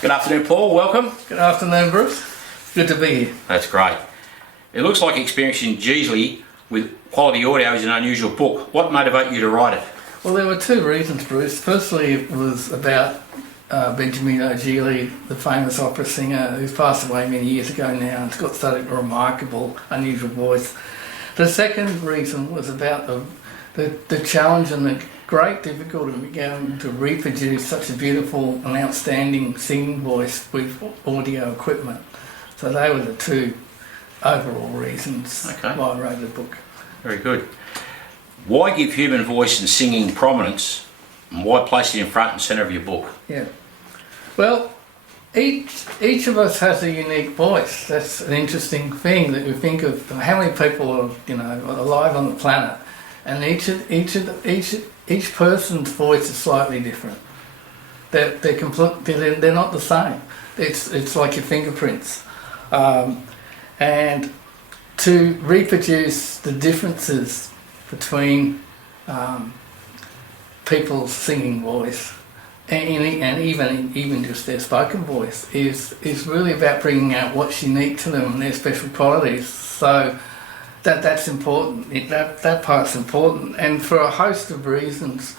Good afternoon, Paul. Welcome. Good afternoon, Bruce. Good to be here. That's great. It looks like experiencing Gigli with quality audio is an unusual book. What motivated you to write it? Well, there were two reasons, Bruce. Firstly, it was about Benjamin Gigli, the famous opera singer who's passed away many years ago now and has got such a remarkable, unusual voice. The second reason was about the challenge and the great difficulty of going to reproduce such a beautiful and outstanding singing voice with audio equipment. So they were the two overall reasons why I wrote the book. Very good. Why give human voice and singing prominence, and why place it in front and centre of your book? Yeah. Well, each of us has a unique voice. That's an interesting thing that we think of. How many people are alive on the planet, and each person's voice is slightly different. They're not the same. It's like your fingerprints, and to reproduce the differences between people's singing voice and even just their spoken voice is really about bringing out what's unique to them and their special qualities. So that's important. That part's important, and for a host of reasons,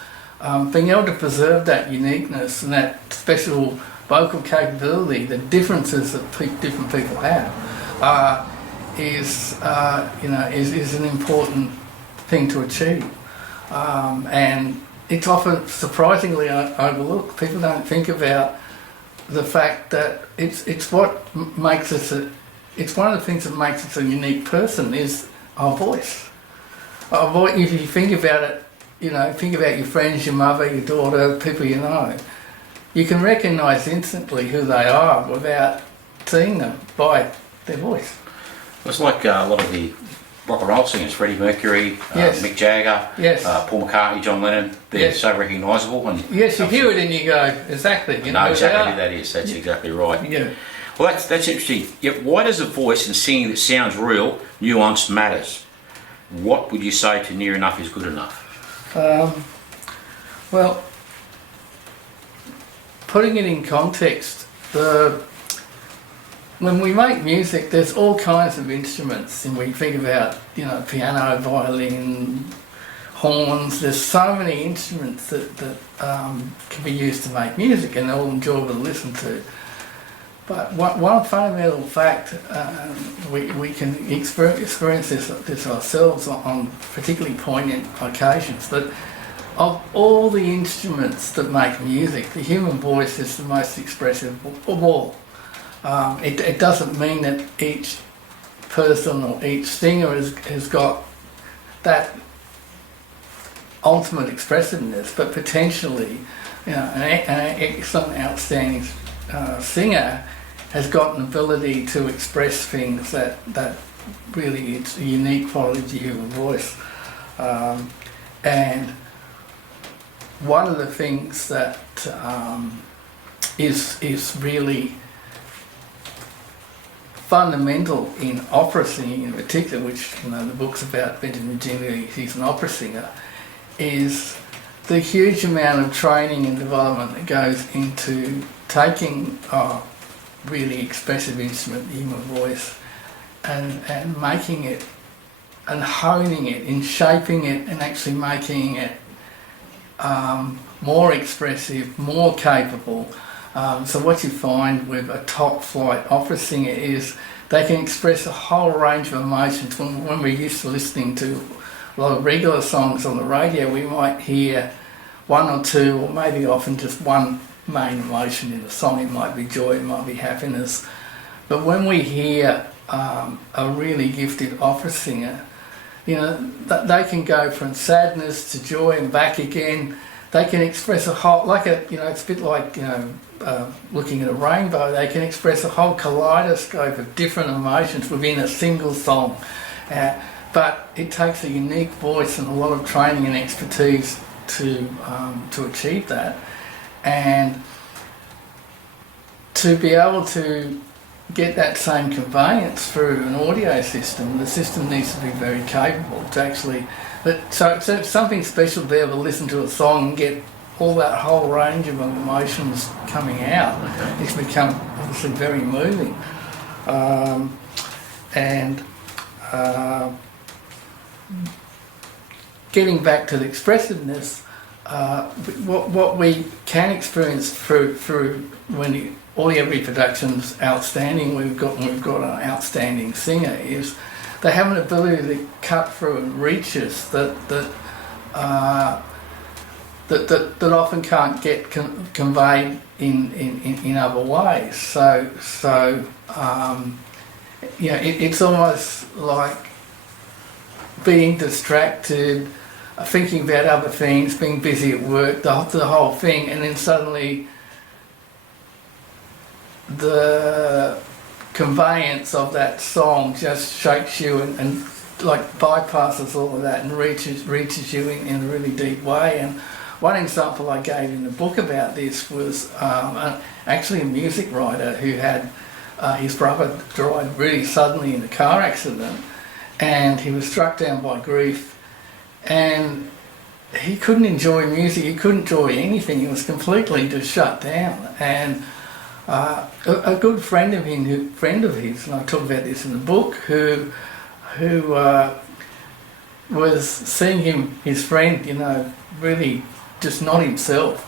being able to preserve that uniqueness and that special vocal capability, the differences that different people have, is an important thing to achieve, and it's often surprisingly overlooked. People don't think about the fact that it's what makes us it's one of the things that makes us a unique person is our voice. Our voice. If you think about it, think about your friends, your mother, your daughter, people you know. You can recognise instantly who they are without seeing them by their voice. It's like a lot of the rock and roll singers, Freddie Mercury, Yes. Mick Jagger, Yes. Paul McCartney, John Lennon. They're Yes. so recognisable. And Yes, you hear it and you go, exactly. You know exactly who that is. That's exactly right. Yeah. Well, that's interesting. Yet, why does a voice and singing that sounds real, nuanced matters? What would you say to near enough is good enough? Well, putting it in context, when we make music, there's all kinds of instruments, and we think about, piano, violin, horns. There's so many instruments that can be used to make music, and they're all enjoyable to listen to. But one fundamental fact, we can experience this ourselves on particularly poignant occasions, that of all the instruments that make music, the human voice is the most expressive of all. It doesn't mean that each person or each singer has got that ultimate expressiveness, but potentially, an excellent, outstanding singer has got an ability to express things that really it's a unique quality to human voice. And one of the things that is really fundamental in opera singing in particular, which the book's about Benjamin Gigli, he's an opera singer, is the huge amount of training and development that goes into taking a really expressive instrument, the human voice, and making it and honing it and shaping it and actually making it more expressive, more capable. So what you find with a top flight opera singer is they can express a whole range of emotions. When we're used to listening to a lot of regular songs on the radio, we might hear one or two, or maybe often just one main emotion in the song. It might be joy, it might be happiness. But when we hear a really gifted opera singer, they can go from sadness to joy and back again. They can express a whole, it's a bit like, looking at a rainbow. They can express a whole kaleidoscope of different emotions within a single song. But it takes a unique voice and a lot of training and expertise to achieve that. And to be able to get that same conveyance through an audio system, the system needs to be very capable to actually... So it's something special to be able to listen to a song and get all that whole range of emotions coming out. Okay. It's become obviously very moving. And getting back to the expressiveness, what we can experience through when audio reproduction's outstanding, we've got an outstanding singer, is they have an ability to cut through and reach us that often can't get conveyed in other ways. So it's almost like being distracted, thinking about other things, being busy at work, the whole thing, and then suddenly the conveyance of that song just shakes you and like bypasses all of that and reaches you in a really deep way. And one example I gave in the book about this was actually a music writer who had his brother died really suddenly in a car accident, and he was struck down by grief, and he couldn't enjoy music, he couldn't enjoy anything, he was completely just shut down. And a good friend of his, and I talk about this in the book, who was seeing his friend, really just not himself,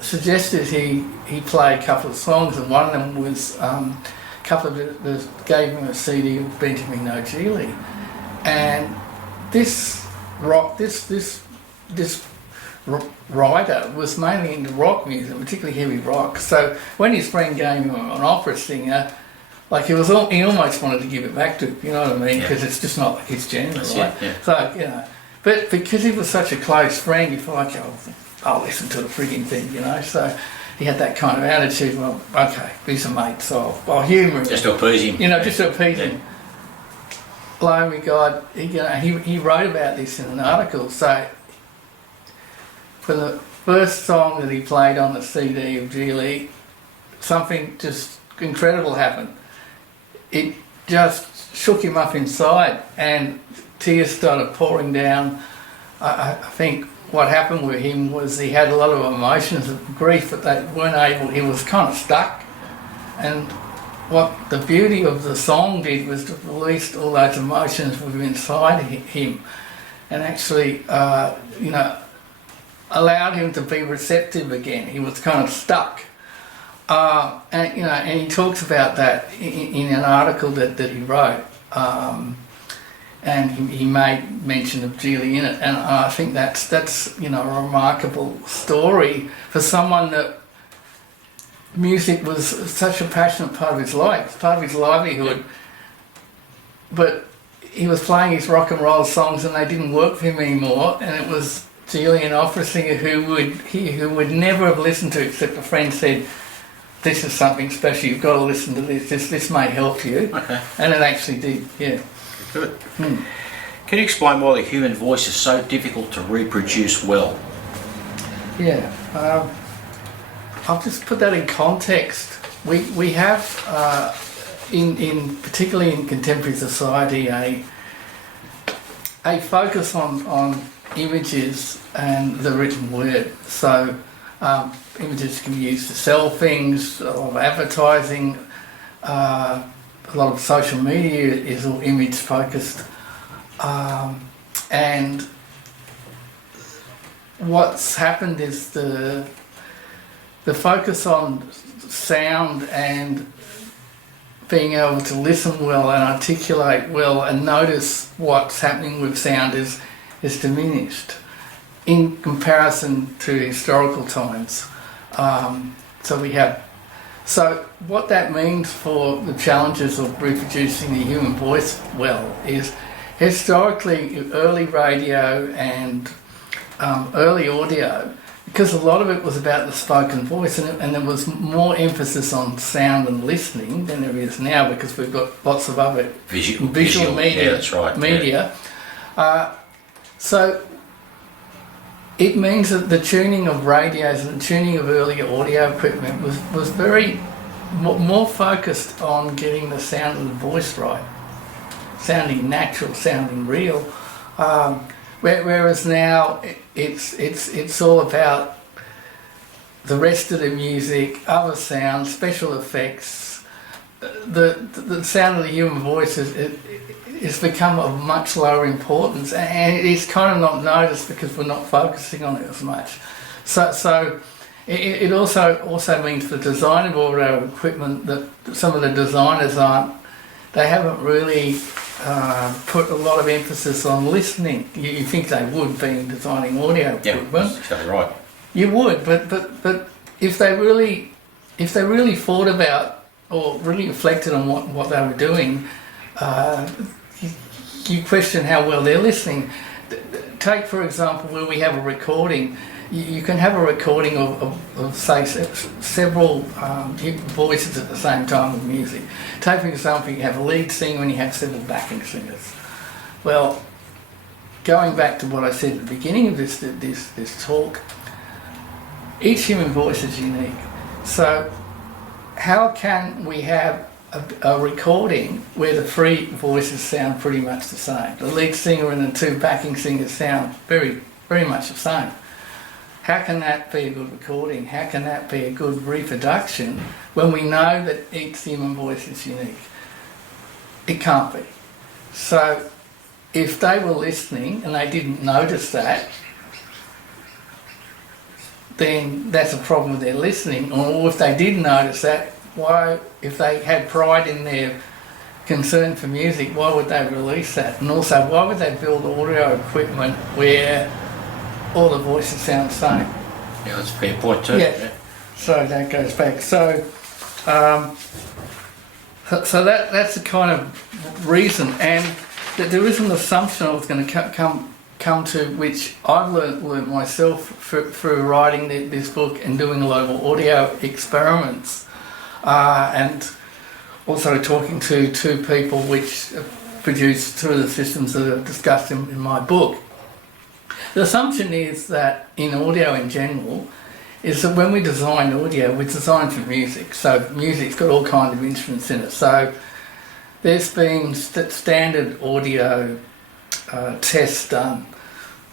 suggested he play a couple of songs, and one of them was gave him a CD of Benjamin Gigli, and this writer was mainly into rock music, particularly heavy rock. So when his friend gave him an opera singer, like he almost wanted to give it back to him, you know what I mean? Because it's just not like his genre, right? Yeah. So but because he was such a close friend, you feel like, I'll listen to the frigging thing, So he had that kind of attitude. Well, okay, he's a mate, so I'll humour him. Just to appease him. Just to appease him. Lo and God, he wrote about this in an article. So for the first song that he played on the CD of Gigli, something just incredible happened. It just shook him up inside, and tears started pouring down. I think what happened with him was he had a lot of emotions of grief, but they weren't able, he was kind of stuck. And what the beauty of the song did was to release all those emotions within inside him, and actually, allowed him to be receptive again. He was kind of stuck. And he talks about that in an article that he wrote. And he made mention of Gigli in it, and I think that's a remarkable story for someone that music was such a passionate part of his life, part of his livelihood, but he was playing his rock and roll songs and they didn't work for him anymore, and it was Gigli, an opera singer who would never have listened to it, except a friend said, "This is something special, you've got to listen to this may help you." Okay. And it actually did, yeah. Good. Can you explain why the human voice is so difficult to reproduce well? Yeah, I'll just put that in context. We have, particularly in contemporary society, a focus on images and the written word. So images can be used to sell things, a lot of advertising. A lot of social media is all image focused, and what's happened is the focus on sound and being able to listen well and articulate well and notice what's happening with sound is diminished in comparison to historical times. So what that means for the challenges of reproducing the human voice well is historically early radio and early audio, because a lot of it was about the spoken voice, and there was more emphasis on sound and listening than there is now, because we've got lots of other visual media. Yeah, that's right. Media. Yeah. So it means that the tuning of radios and the tuning of earlier audio equipment was very more focused on getting the sound of the voice right, sounding natural, sounding real. Whereas now it's all about the rest of the music, other sounds, special effects. The sound of the human voice is become of much lower importance, and it's kind of not noticed because we're not focusing on it as much. So it also means the design of audio equipment that some of the designers they haven't really put a lot of emphasis on listening. You think they would, being designing audio equipment. Yeah, that's exactly right. You would, but if they really thought about or really reflected on what they were doing, you question how well they're listening. Take, for example, where we have a recording. You can have a recording of say, several voices at the same time with music. Take, for example, you have a lead singer and you have several backing singers. Well, going back to what I said at the beginning of this talk, each human voice is unique. So how can we have a recording where the three voices sound pretty much the same? The lead singer and the two backing singers sound very, very much the same. How can that be a good recording? How can that be a good reproduction when we know that each human voice is unique? It can't be. So if they were listening and they didn't notice that, then that's a problem with their listening. Or if they did notice that, why, if they had pride in their concern for music, why would they release that? And also, why would they build audio equipment where all the voices sound the same? Yeah, that's a fair point too. Yeah. So that goes back. So that's the kind of reason, and that there is an assumption I was going to come to, which I've learnt myself through writing this book and doing a lot of audio experiments, and also talking to two people which produce two of the systems that are discussed in my book. The assumption is that in audio in general, is that when we design audio, we design for music. So music's got all kinds of instruments in it. So there's been standard audio tests done.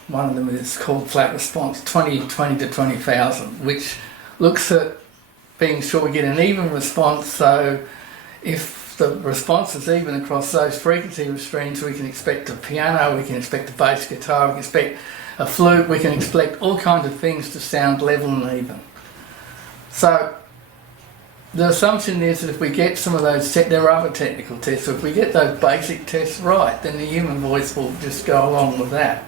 One of them is called flat response, 20 to 20,000, which looks at being sure we get an even response. So if the response is even across those frequency restraints, we can expect a piano, we can expect a bass guitar, we can expect a flute, we can expect all kinds of things to sound level and even. So the assumption is that if we get some of those, there are other technical tests, so if we get those basic tests right, then the human voice will just go along with that.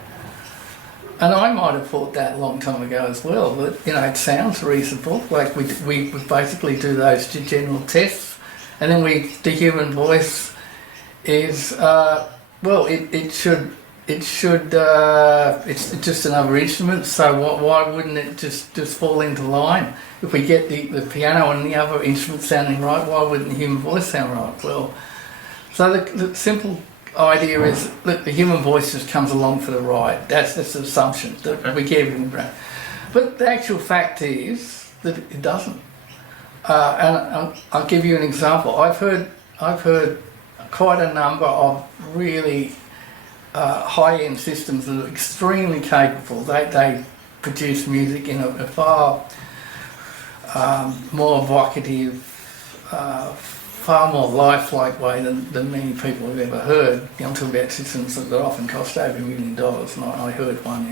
And I might have thought that a long time ago as well, but it sounds reasonable. Like we basically do those general tests, and then the human voice is it's just another instrument, so why wouldn't it just fall into line? If we get the piano and the other instruments sounding right, why wouldn't the human voice sound right? Well, so the simple idea is that the human voice just comes along for the ride. That's the assumption that we give in the brain. But the actual fact is that it doesn't. And I'll give you an example. I've heard quite a number of really high-end systems that are extremely capable. They produce music in a far more evocative, far more lifelike way than many people have ever heard. I'm talking about systems that often cost over $1 million. And I heard one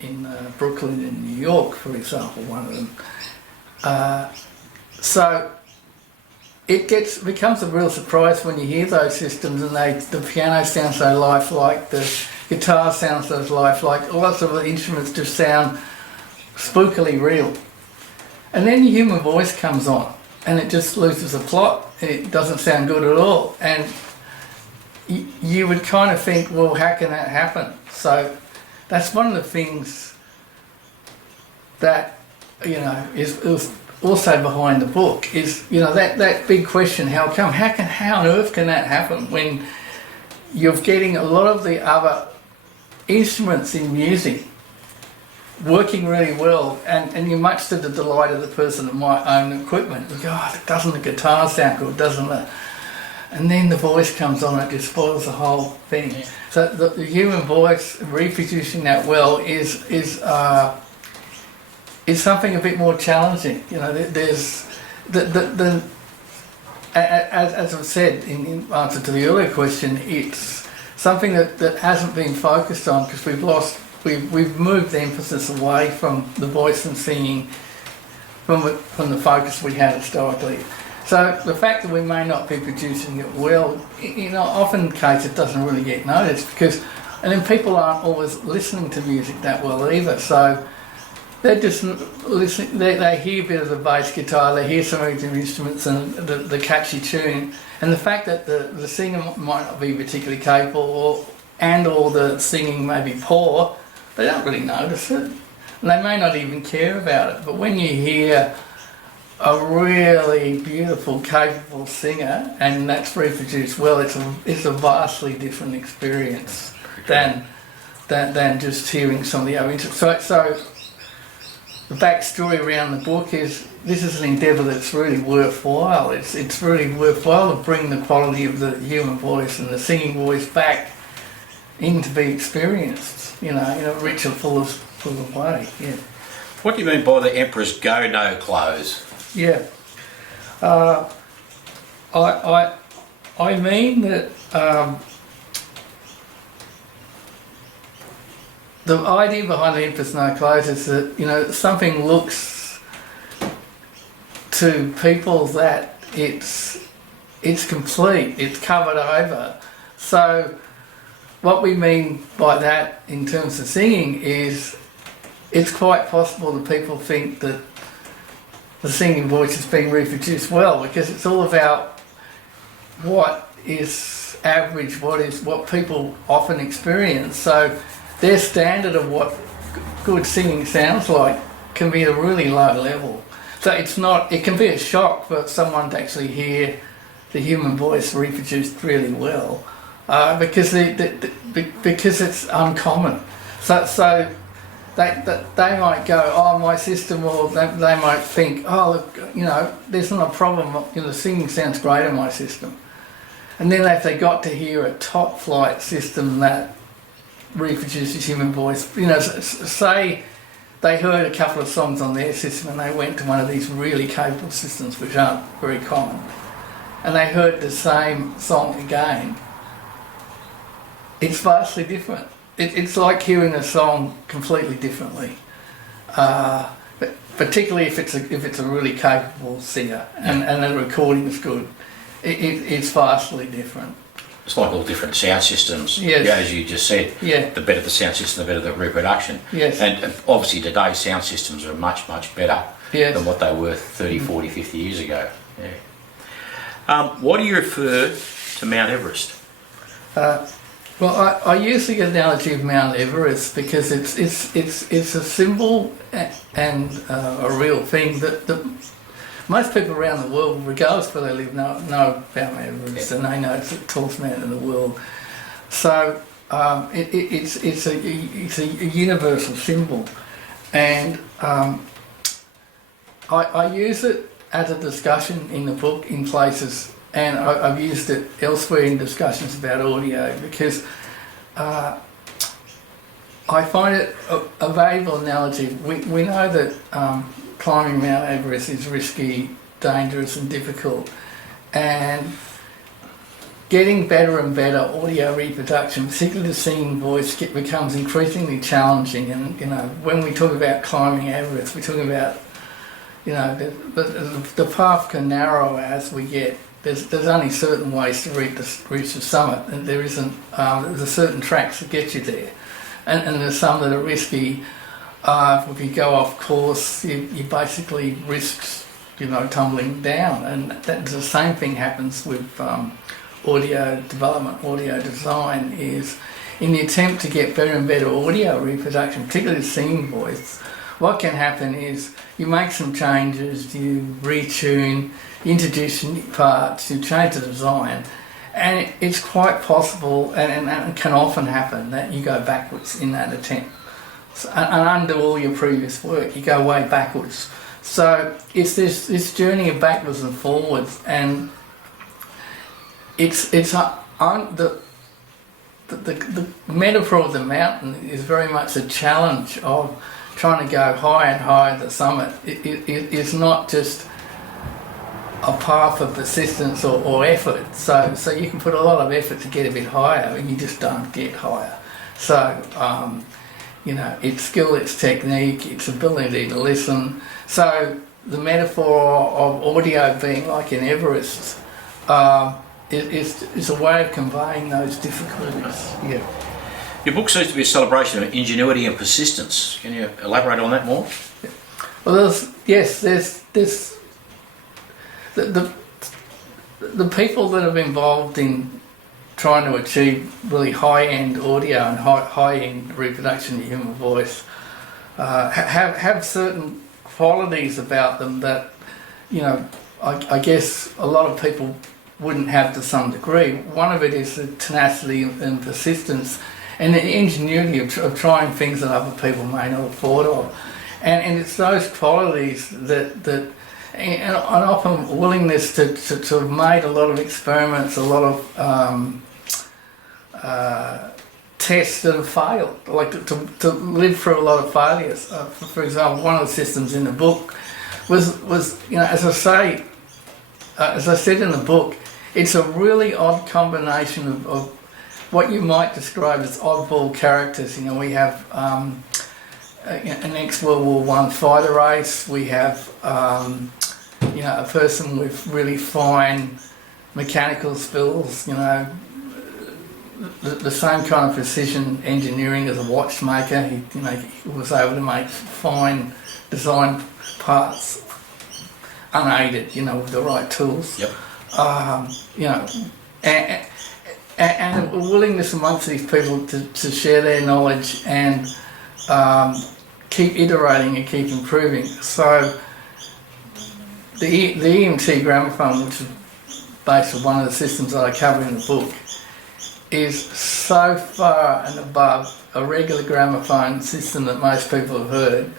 in Brooklyn in New York, for example, one of them. So it becomes a real surprise when you hear those systems and the piano sounds so lifelike, the guitar sounds so lifelike, lots of the instruments just sound spookily real. And then the human voice comes on and it just loses the plot. It doesn't sound good at all. And you would kind of think, well, how can that happen? So that's one of the things that, is also behind the book is, that big question, how come? How on earth can that happen when you're getting a lot of the other instruments in music working really well, and you're much to the delight of the person that might own the equipment. You go, doesn't the guitar sound good? Doesn't and then the voice comes on, it just spoils the whole thing. Yeah. So the human voice, reproducing that well is something a bit more challenging. You know, there's as I've said in answer to the earlier question, it's something that hasn't been focused on because we've moved the emphasis away from the voice and singing from the focus we had historically. So the fact that we may not be producing it well, you know, often case it doesn't really get noticed because, and then people aren't always listening to music that well either. So they're just listening. They hear a bit of the bass guitar, they hear some of the instruments and the catchy tune, and the fact that the singer might not be particularly capable, or the singing may be poor, they don't really notice it, and they may not even care about it. But when you hear a really beautiful, capable singer, and that's reproduced well, it's a vastly different experience than just hearing some of the other instruments. So the backstory around the book is this is an endeavour that's really worthwhile. It's really worthwhile to bring the quality of the human voice and the singing voice back in to be experienced, you know, in a richer, fuller way. Yeah. What do you mean by the Emperor's go-no clothes? Yeah. I mean that the idea behind the Emperor's no clothes is that, you know, something looks to people that it's complete, it's covered over. So what we mean by that in terms of singing is it's quite possible that people think that the singing voice is being reproduced well because it's all about what is average, what people often experience. So their standard of what good singing sounds like can be at a really low level. So it can be a shock for someone to actually hear the human voice reproduced really well because it's uncommon. So they might go, oh, my system, or they might think, oh, look, you know, there's not a problem, you know, the singing sounds great in my system. And then if they got to hear a top flight system that reproduces human voice, you know, say they heard a couple of songs on their system and they went to one of these really capable systems which aren't very common, and they heard the same song again, it's vastly different. It's like hearing a song completely differently, but particularly if it's a really capable singer and the recording is good, it's vastly different. It's like all different sound systems. Yes. Yeah, as you just said. Yeah. The better the sound system, the better the reproduction. Yes. And obviously today's sound systems are much, much better Yes. than what they were 30, 40, 50 years ago. Yeah. Why do you refer to Mount Everest? Well, I use the analogy of Mount Everest because it's a symbol and a real thing that most people around the world, regardless of where they live, know about Mount Everest, and they know it's the tallest mountain in the world. So it's a universal symbol, and I use it as a discussion in the book in places. And I've used it elsewhere in discussions about audio because I find it a valuable analogy. We know that climbing Mount Everest is risky, dangerous and difficult, and getting better and better audio reproduction, particularly the singing voice, becomes increasingly challenging. And, you know, when we talk about climbing Everest, we're talking about, you know, the path can narrow as we get. There's only certain ways to reach the summit, and there isn't. There's certain tracks that get you there, and there's some that are risky. If you go off course, you basically risk, you know, tumbling down, and the same thing happens with audio development, audio design. Is in the attempt to get better and better audio reproduction, particularly the singing voice. What can happen is you make some changes, you retune, you introduce new parts, you change the design, and it's quite possible and can often happen that you go backwards in that attempt. So, and undo all your previous work, you go way backwards. So it's this journey of backwards and forwards, and it's on the metaphor of the mountain is very much a challenge of trying to go higher and higher at the summit. It's not just a path of persistence or effort. So you can put a lot of effort to get a bit higher, and you just don't get higher. So it's skill, it's technique, it's ability to listen. So the metaphor of audio being like in Everest is a way of conveying those difficulties. Yeah. Your book seems to be a celebration of ingenuity and persistence. Can you elaborate on that more? Well, there's the people that have involved in trying to achieve really high-end audio and high-end reproduction of human voice have certain qualities about them that, I guess a lot of people wouldn't have to some degree. One of it is the tenacity and persistence and the ingenuity of trying things that other people may not have thought of. And it's those qualities that and often willingness to have made a lot of experiments, a lot of tests that have failed, like to live through a lot of failures. For example, one of the systems in the book was as I said in the book, it's a really odd combination of what you might describe as oddball characters. We have an ex-World War I fighter race. We have a person with really fine mechanical skills. The same kind of precision engineering as a watchmaker. He was able to make fine design parts unaided. With the right tools. Yep. And a willingness amongst these people to share their knowledge and keep iterating and keep improving. So the EMT gramophone, which is based on one of the systems that I cover in the book, is so far and above a regular gramophone system that most people have heard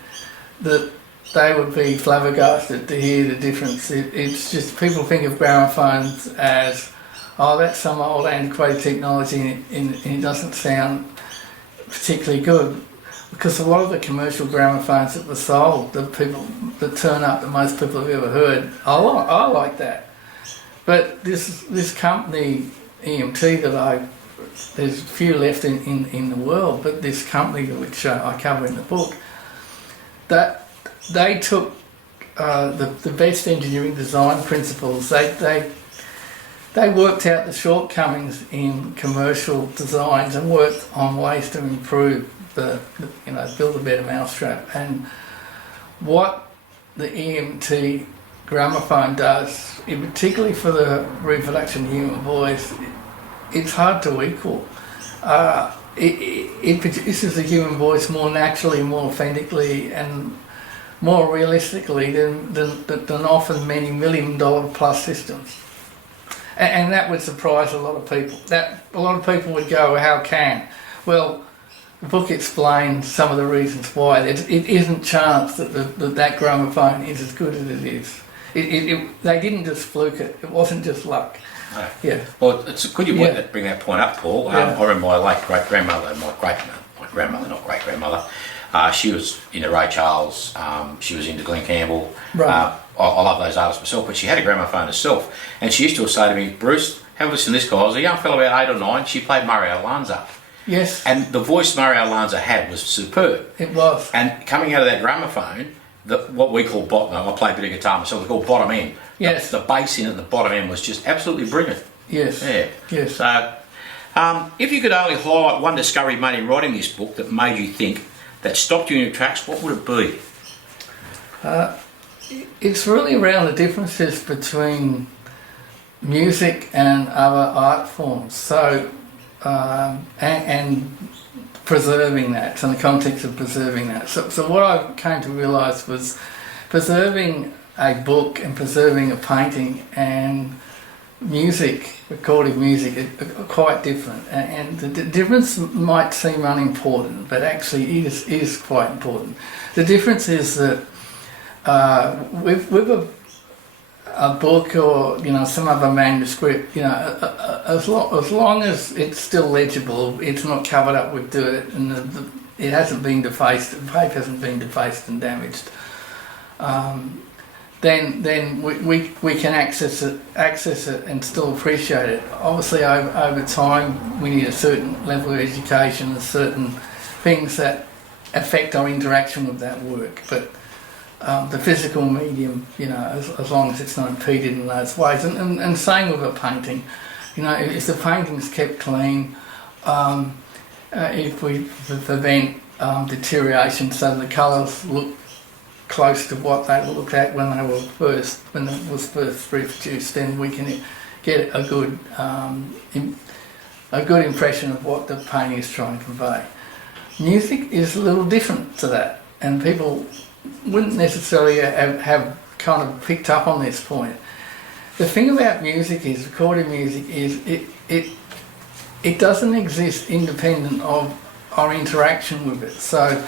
that they would be flabbergasted to hear the difference. It's just, people think of gramophones as, that's some old antiquated technology and it doesn't sound particularly good. Because a lot of the commercial gramophones that were sold, the people that turn up that most people have ever heard, I like that. But this company, EMT, there's a few left in the world, but this company which I cover in the book, that they took the best engineering design principles. They worked out the shortcomings in commercial designs and worked on ways to improve build a better mousetrap. And what the EMT gramophone does, particularly for the reproduction of human voice, it's hard to equal. It produces the human voice more naturally, more authentically, and more realistically than often many $1 million plus systems. And that would surprise a lot of people. That a lot of people would go, how can? Well, the book explains some of the reasons why. It isn't chance that gramophone is as good as it is. They didn't just fluke it. It wasn't just luck. No. Yeah. Well, it's good you bring that point up, Paul. Yeah. I remember my late great-grandmother, my grandmother, not great-grandmother, she was into Ray Charles, she was into Glenn Campbell. Right. I love those artists myself, but she had a gramophone herself. And she used to say to me, Bruce, have a listen to this guy. I was a young fellow about 8 or 9, she played Mario Lanza. Yes. And the voice Mario Lanza had was superb. It was. And coming out of that gramophone, what we call bottom, I play a bit of guitar myself, we call bottom end. Yes. The bass in at the bottom end was just absolutely brilliant. Yes. Yeah. Yes. So, if you could only highlight one discovery made in writing this book that made you think, that stopped you in your tracks, what would it be? It's really around the differences between music and other art forms. So, and preserving that, so in the context of preserving that. So what I came to realise was preserving a book and preserving a painting and music, recorded music, are quite different. And the difference might seem unimportant, but actually it is quite important. The difference is that with a book or some other manuscript, as long as it's still legible, it's not covered up with dirt, and it hasn't been defaced, the paper hasn't been defaced and damaged. Then we can access it and still appreciate it. Obviously, over time, we need a certain level of education and certain things that affect our interaction with that work. But the physical medium, as long as it's not impeded in those ways, and same with a painting. If the painting's kept clean, if we prevent deterioration, so the colours look close to what they looked at when it was first reproduced, then we can get a good impression of what the painting is trying to convey. Music is a little different to that, and people wouldn't necessarily have kind of picked up on this point. The thing about music is, recorded music is, it doesn't exist independent of our interaction with it. So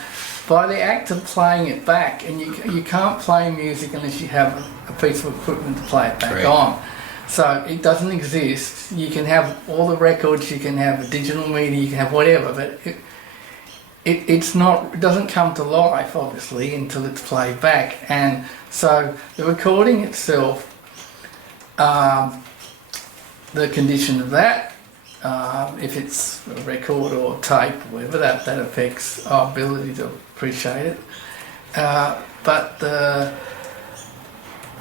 by the act of playing it back, and you can't play music unless you have a piece of equipment to play it back on. So it doesn't exist. You can have all the records, you can have digital media, you can have whatever, but it doesn't come to life, obviously, until it's played back. And so the recording itself, the condition of that, if it's a record or tape or whatever, that affects our ability to appreciate it. But the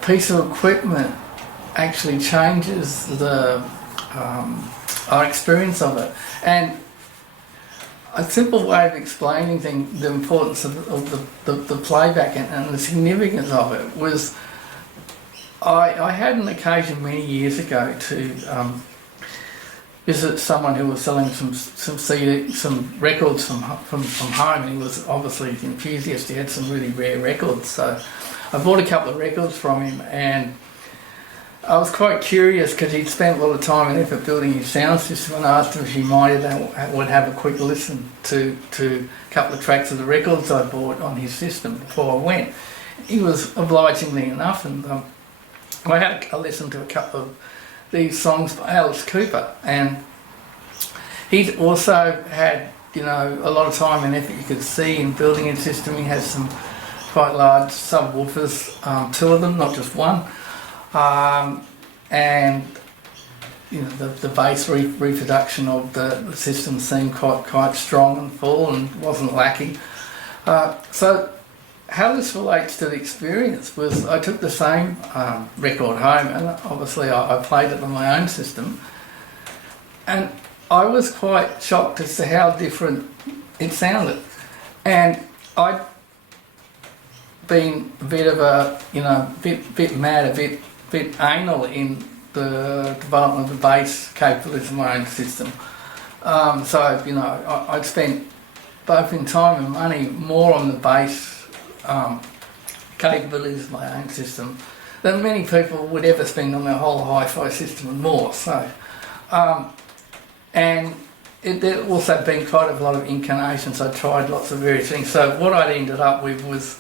piece of equipment actually changes our experience of it. And a simple way of explaining the importance of the playback and the significance of it was, I had an occasion many years ago to visit someone who was selling some records from home, and he was obviously an enthusiast. He had some really rare records, so I bought a couple of records from him, and I was quite curious because he'd spent a lot of time and effort building his sound system, and I asked him if he minded and would have a quick listen to a couple of tracks of the records I bought on his system before I went. He was obligingly enough, and I had a listen to a couple of these songs by Alice Cooper, and he'd also had a lot of time and effort, you could see, in building his system. He has some quite large subwoofers, two of them, not just one. And the bass reproduction of the system seemed quite strong and full and wasn't lacking. So how this relates to the experience was, I took the same record home, and obviously I played it on my own system, and I was quite shocked as to how different it sounded. And I'd been a bit of a bit mad, a bit anal in the development of the bass capabilities of my own system. So I'd spent both in time and money more on the bass capabilities of my own system than many people would ever spend on their whole hi-fi system and more. So, and there also been quite a lot of incarnations. I tried lots of various things. So what I'd ended up with was,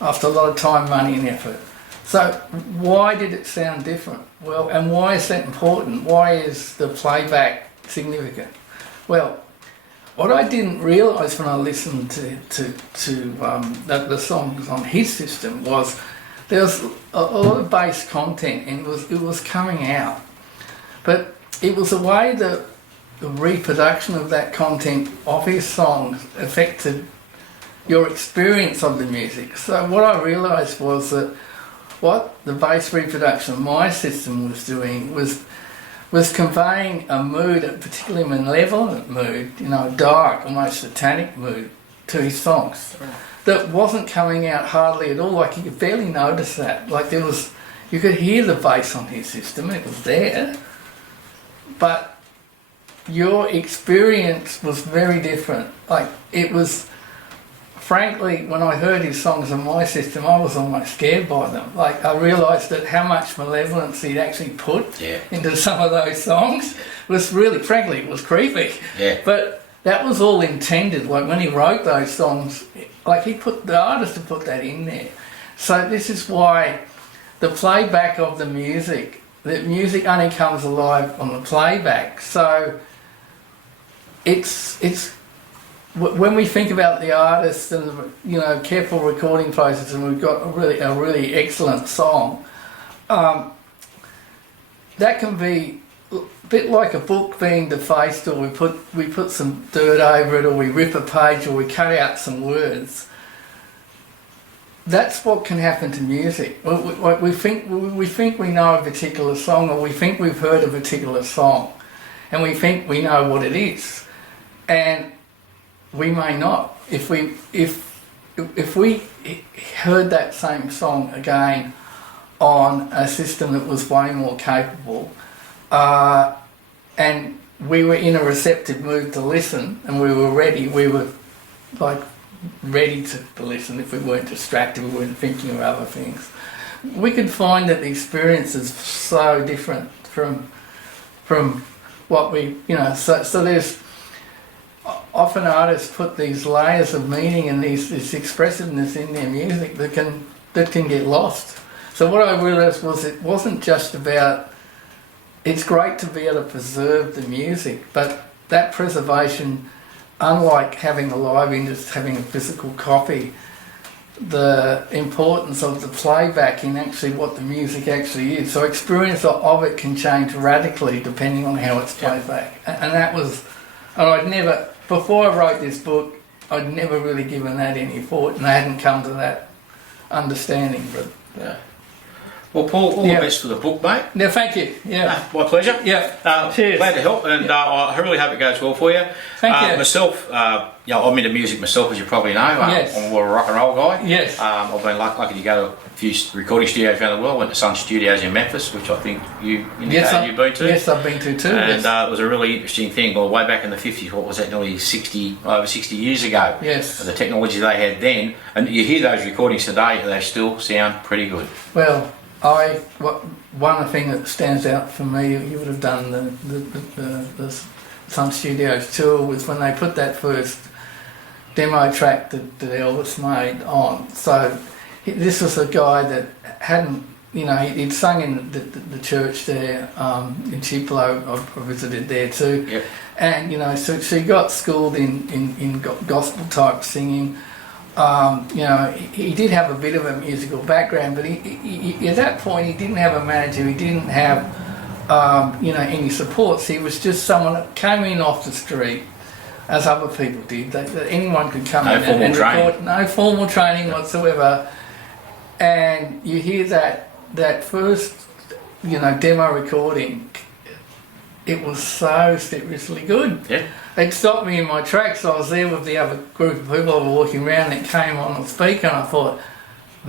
after a lot of time, money and effort. So why did it sound different? Well, and why is that important? Why is the playback significant? Well, what I didn't realise when I listened to the songs on his system was there was a lot of bass content, and it was coming out, but it was the way that the reproduction of that content of his songs affected your experience of the music. So what I realised was that what the bass reproduction of my system was doing was conveying a mood, a particularly malevolent mood, a dark, almost satanic mood to his songs, that wasn't coming out hardly at all. Like, you could barely notice that. Like, you could hear the bass on his system, it was there, but your experience was very different. Like, it was, frankly, when I heard his songs on my system, I was almost scared by them. Like, I realised that how much malevolence he'd actually put into some of those songs was really, frankly, it was creepy. Yeah. But that was all intended. Like, when he wrote those songs, like, the artist had put that in there. So this is why the playback of the music only comes alive on the playback. So it's when we think about the artist and the, careful recording process, and we've got a really excellent song, that can be a bit like a book being defaced, or we put some dirt over it, or we rip a page, or we cut out some words. That's what can happen to music. We think we know a particular song, or we think we've heard a particular song, and we think we know what it is, and we may not. If we heard that same song again on a system that was way more capable, and we were in a receptive mood to listen, and we were ready to listen. If we weren't distracted, we weren't thinking of other things, we could find that the experience is so different from what we, so there's often artists put these layers of meaning and this expressiveness in their music that can get lost. So what I realised was it wasn't just about, it's great to be able to preserve the music, but that preservation, unlike having a live in just having a physical copy, the importance of the playback in actually what the music actually is. So experience of it can change radically depending on how it's played back. And that was, and I'd never, before I wrote this book, I'd never really given that any thought, and I hadn't come to that understanding. But well, Paul, all the best for the book, mate. Yeah, thank you. Yeah, my pleasure. Yeah, cheers. Glad to help, and I really hope it goes well for you. Thank you. Myself, I'm into music myself, as you probably know. Yes. I'm more a rock and roll guy. Yes. I've been lucky to go to a few recording studios around the world. Went to Sun Studios in Memphis, which I think you indicated you've been to. Yes, I've been to too. And yes. it was a really interesting thing. Well, way back in the 50s, what was that, nearly over 60 years ago? Yes. The technology they had then, and you hear those recordings today, and they still sound pretty good. Well, one thing that stands out for me, you would have done the Sun Studios tour, was when they put that first demo track that Elvis made on. So this was a guy that hadn't, he'd sung in the church there in Chiplo. I visited there too. Yep. And so he got schooled in gospel type singing. He did have a bit of a musical background, but he at that point he didn't have a manager. He didn't have any supports. He was just someone that came in off the street, as other people did. That anyone could come in and record. No formal training whatsoever. And you hear that first demo recording. It was so seriously good. Yeah. It stopped me in my tracks. I was there with the other group of people I was walking around, and it came on the speaker, and I thought,